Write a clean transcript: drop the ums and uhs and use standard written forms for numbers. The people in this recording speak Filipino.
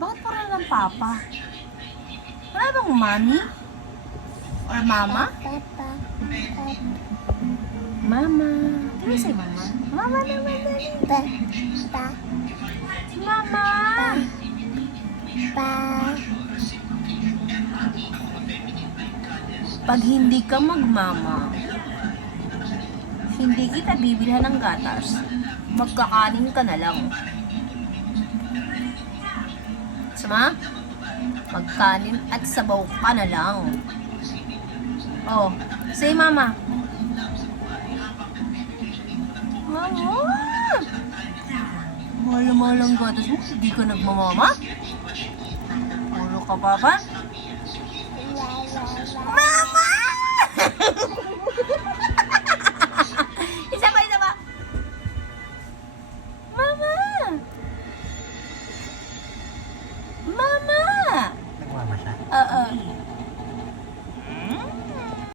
Bakit puro ng papa? Wala bang mommy? Or mama? Papa. Mama. Ano say mama? Mama naman dali. Pa. Mama! Pa. Pag hindi ka magmama, hindi kita bibilhan ng gatas. Magkakanin ka na lang. Sama? Magkanin at sabaw ka na lang. Oh, say mama. Mama! Mahal ang gatas mo. Hindi ka nagmamama? Puro ka papa? Mama! Isa pa. Mama! Mama!